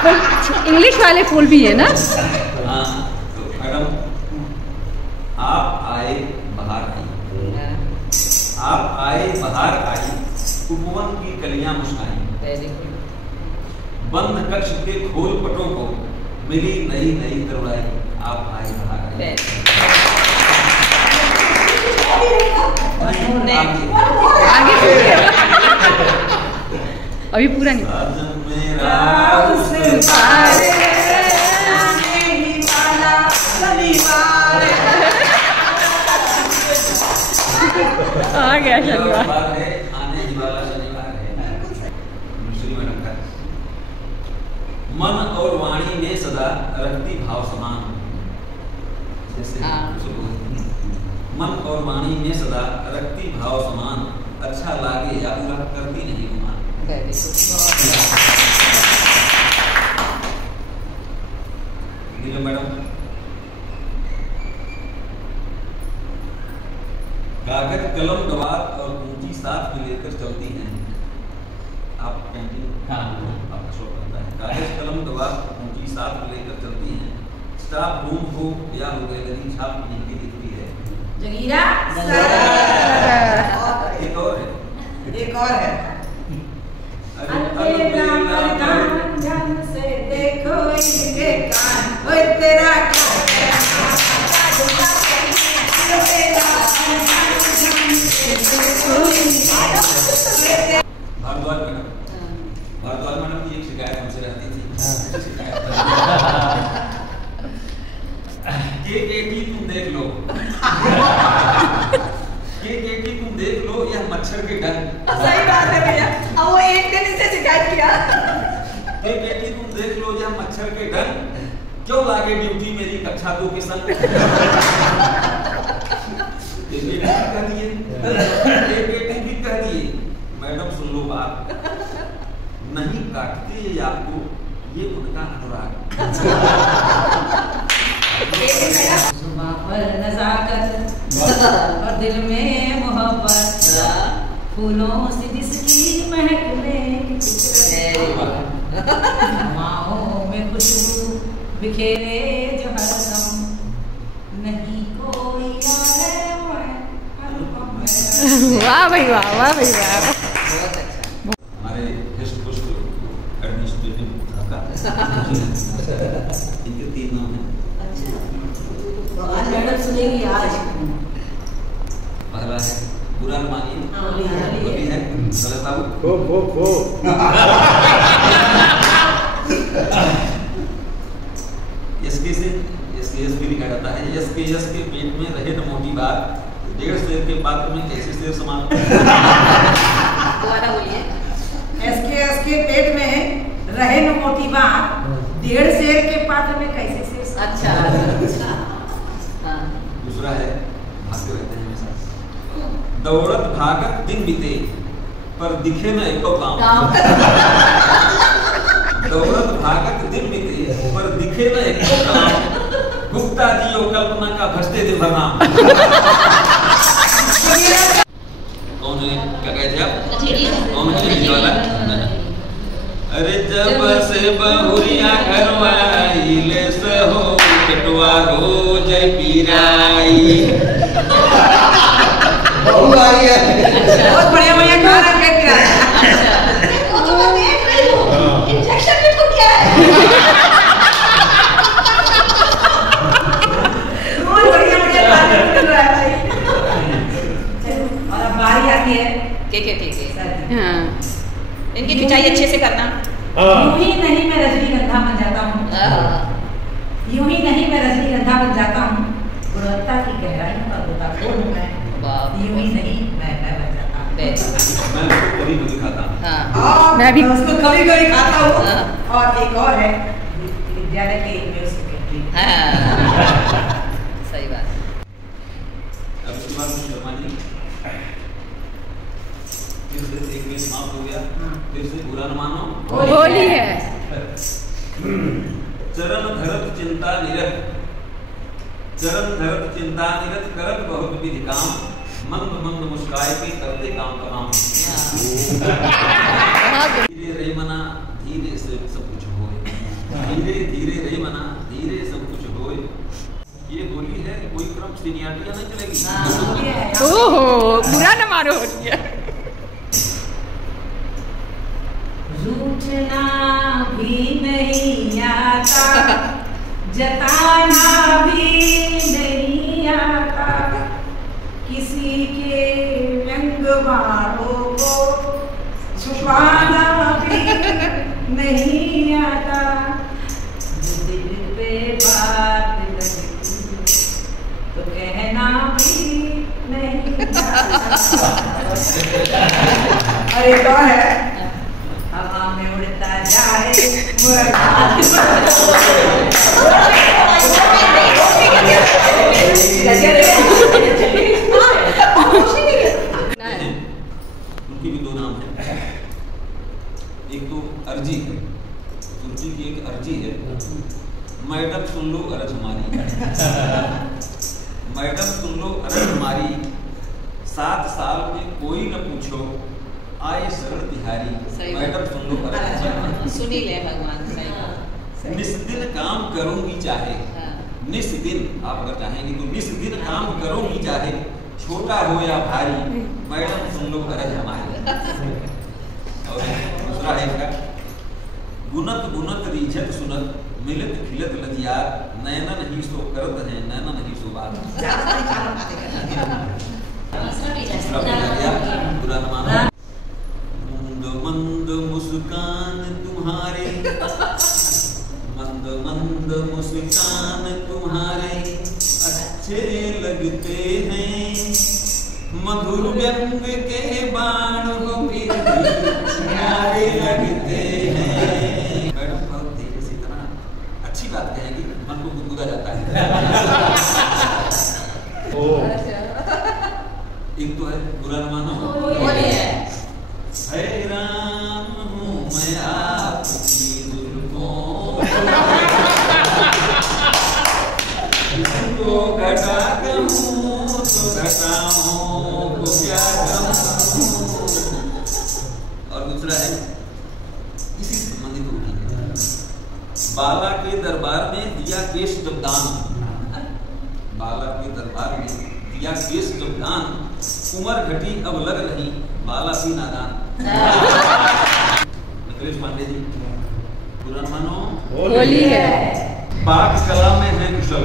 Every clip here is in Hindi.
इंग्लिश वाले फूल भी है ना? हाँ, तो मैडम आप आए बाहर आई, आप आए बाहर आई, उपवन की कलियां मुस्काई, बंद कक्ष के खोल पटों को मिली नई नई तरुणाई, आप आए बाहर आई। आगे अभी पूरा नहीं। आ गया शनिवार, आने ही वाला शनिवार है। मैडम का मन और वाणी में सदा रखती भाव समान, जैसे मन और वाणी में सदा रखती भाव समान, अच्छा लागे या बुरा करती नहीं गुमान। मैडम कागज कलम दवात और पूंजी साथ में लेकर चलती हैं, आप पेंटिंग आपका शौक करता है। कागज कलम दवात और पूंजी साथ में लेकर चलती हैं, स्टाफ रूम हो या हो गैलरी छाप नहीं की दिखती है। जगीरा एक और है, एक और है। से देखो इनके कान, ओए तेरा भारद्वाज मैडम की एक शिकायत हमसे रहती थी, केकेटी तुम देख लो, केकेटी तुम देख लो, यह मच्छर के डर। सही बात है भैया, अब वो एक दिन इससे शिकायत किया। केकेटी तुम देख लो, यह मच्छर के डर, क्यों लागे ड्यूटी मेरी कक्षा 2 के संग। कह दिए मैडम सुन लो बात, नहीं काटते ये आपको, ये उनका अनुराग। जुबां पर नज़ाकत और दिल में मोहब्बत, फूलों से जिसकी महकने की फिक्र, हवाओं में खुशबू बिखेरे जो हरदम, नहीं कोई आए वाह भाई वाह, वाह भाई वाह। हमारे एडमिनिस्ट्रेटिव इनके 3 नाम हैं। आज मैडम सुनेंगी आज। पहला है बुरा न मानिए, वो भी है गलत आऊ एस भी लिखा जाता है। यस के पेट में रहे न मोटी बात, 1.5 शेर के पात्र में कैसे शेर समान। दोबारा बोलिए। एस के पेट में रहे न मोटी बात, 1.5 शेर के पात्र में कैसे शेर। अच्छा हाँ। दूसरा है भागते रहते हैं हमेशा, दौड़त भागत दिन बीते पर दिखे न एको काम। दौड़त भागत दिन बीते पर दिखे न एको काम, गुप्ता दियो कल्पना का भजते दिन भर नाम। कौन है, क्या कहते हैं आप? कौन है वाला? अरे जब से बहुरिया घरवाइले से हो कटवा रोज पीराई। बहुत बढ़िया बढ़िया खाना खा के इंजेक्शन भी तो किया है। बहुत बढ़िया बढ़िया खाना कर रहा है भाई। और अब बारी आती है के हाँ। इनकी खिंचाई अच्छे से करना। यूं ही नहीं मैं रजनीगंधा बन जाता हूँ, यूं ही नहीं मैं रजनीगंधा बन जाता हूँ, गुणवत्ता की गहराई पर गोताखोर हूँ मैं, यूं ही नहीं मैं बन जाता हूँ। मैं कभी कभी खाता हाँ। मैं भी उसको कभी कभी खाता हूँ। और एक और है विद्यालय के ईमेल सेक्रेटरी। सही बात। अब इसके बाद शर्मा जी फिर से एक में समाप्त हो गया, फिर से बुरा न मानो होली है। चरण धरत चिंता निरत, चरण धरत चिंता निरत, करत बहुत विधि काम, मंद मंद मुस्काए के करते काम तमाम। धीरे रे मना धीरे से सब कुछ होए, धीरे धीरे रे मना धीरे सब कुछ होए। ये होली है, कोई क्रम सीनियरिटी नहीं चलेगी। ओहो बुरा न मारो होली है। रूठना भी नहीं आता, जताना भी नहीं आता, किसी के व्यंग वालों को छुपाना भी नहीं आता, दिल पे बात लगी तो कहना भी नहीं आता। अरे कौन है? हवा में उड़ता जाए उनकी भी दो नाम है। एक तो अर्जी है, तुलसी की एक अर्जी है, मैडम सुन लो अरज हमारी। मैडम सुन लो अरज हमारी, 7 साल में कोई न पूछो आए शरण तिहारी। मैडम सुन लो अरज हमारी। सुनी ले भगवान। निस्दिन काम करूंगी चाहे, निस्दिन आप अगर चाहेंगे तो निस्दिन काम करूंगी चाहे, छोटा हो या भारी, मैडम सुन लो अरज हमारी। और दूसरा है इसका, गुनत गुनत रीझत सुनत, मिलत खिलत लजियार, नैना नहीं सो करत है नैना नहीं सो बात। बुरा न मानो। मंद मंद मुस्कान तुम्हारे, मंद मंद मुस्कान तुम्हारे अच्छे लगते हैं, मधुर व्यंग के बाण हो फिर प्यारे लगते हैं। मैडम बहुत तेजी से इतना अच्छी बात कहेंगी, मन को गुदगुदा जाता है। एक तो है बुरा न मानो। हैरान हूँ मैं आपकी जुल्फों को, घटा कहूँ तो घटाऊँ को क्या कहूँ। और दूसरा है इसी से संबंधित होगी, बाला के दरबार में दिया केश जब दान, बाला के दरबार में दिया केश जब दान, उमर घटी अब लग रही बाला सी नादान। नकलेश पांडे जी, बुरा न मानो होली है। पाक कला में है कुशल,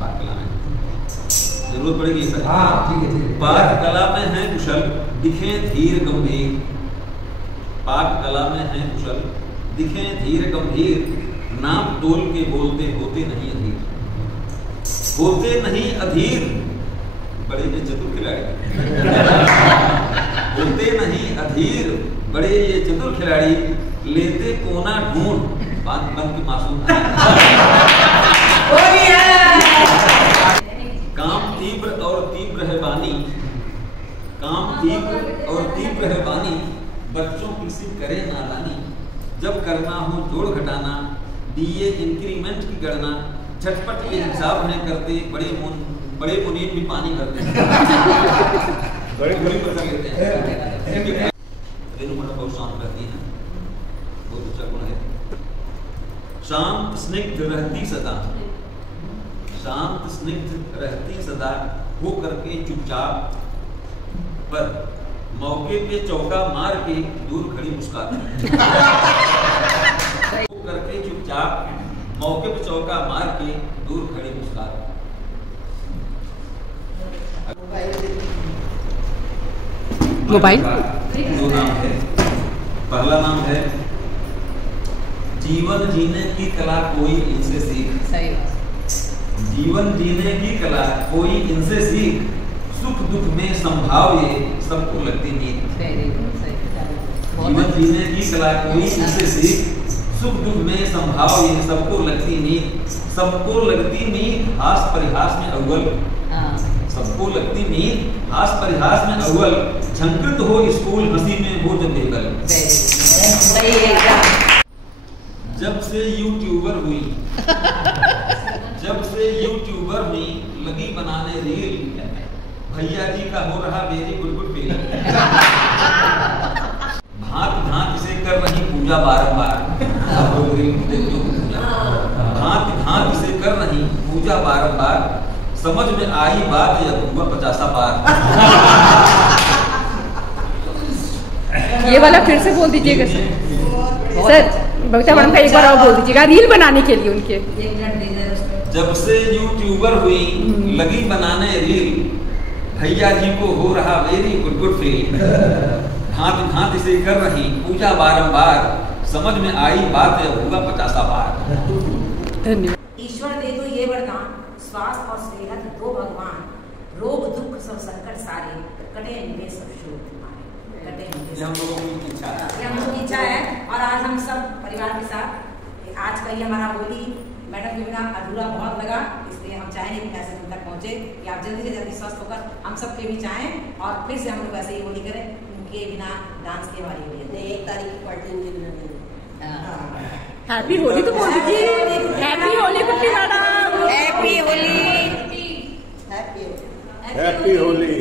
पाक कला में जरूरत पड़ेगी। हाँ ठीक है। पाक कला में है कुशल, दिखे धीर गंभीर, पाक कला में है कुशल, दिखे धीर गंभीर, नाम तोल के बोलते होते नहीं अधीर, होते नहीं अधीर, बड़े ये चतुर खिलाड़ी। होते नहीं अधीर, बड़े ये चतुर खिलाड़ी, लेते कोना ढूंढ बांध बांध के मासूम। काम तीव्र और तीव्र है बानी, काम तीव्र और तीव्र है बानी, बच्चों की सिर्फ करे नादानी, जब करना हो जोड़ घटाना, डीए इंक्रीमेंट की गणना, झटपट के हिसाब में करते, बड़े मुनीम भी पानी करते हैं। बड़े बड़ी कर लेते हैं। रेणुका बहुत शांत रहती है, बहुत अच्छा गुण है। शांत स्निग्ध रहती सदा, शांत स्निग्ध रहती सदा, हो करके चुपचाप, पर मौके पे चौका मार के दूर खड़ी मुस्काती। हो करके चुपचाप, मौके पे चौका मार के दूर खड़ी मुस्काती। मोबाइल दो नाम है। पहला नाम है जीवन जीने की कला कोई इनसे सीख, सही बात। जीवन जीने की कला कोई इनसे सीख, सुख दुख में संभाव ये सबको लगती नीत। जीवन जीने की कला कोई इनसे सीख, सुख दुख में संभाव ये सबको लगती नीत, सबको लगती नीत, हास परिहास में अव्वल, सबको लगती नीत, हास परिहास में अव्वल, झंकृत हो स्कूल हंसी में हो जब बेकल। जब से यूट्यूबर हुई, जब से यूट्यूबर हुई, लगी बनाने रील, भैया जी का हो रहा वेरी गुड गुड फील। भांत भांत से कर रही पूजा बारंबार, अब भांति भांति से कर रही पूजा बारंबार, समझ में आई बात यह हुआ 50 बार। ये वाला फिर से बोल दीजिएगा सर, बबीता मैडम का एक बार और बोल दीजिएगा रील बनाने के लिए उनके। जब से यूट्यूबर हुई लगी बनाने रील, भैया जी को हो रहा वेरी गुड गुड फील। भांति भांति से कर रही पूजा बारंबार, समझ में आई बात यह हुआ 50 बार। धन्यवाद। ईश्वर दे तो ये वरदान, स्वास्थ्य और सेहत दो भगवान, रोग दुख सब संकट सारे, कटे इनके सब शोक तुम्हारे। कटे इनके हम लोगों की इच्छा है, ये हम लोगों की इच्छा है। और आज हम सब परिवार के साथ, आज का ये हमारा होली मैडम के बिना अधूरा बहुत लगा, इसलिए हम चाहेंगे कि मैसेज उन तक पहुंचे कि आप जल्दी से जल्दी स्वस्थ होकर हम सब के भी चाहें और फिर से हम लोग ऐसे ही होली करें। उनके बिना डांस की हमारी होली 1 तारीख की पार्टी उनके बिना नहीं। हैप्पी होली तो बोल दीजिए। हैप्पी होली कुट्टी madam. Happy Holi. Happy Holi.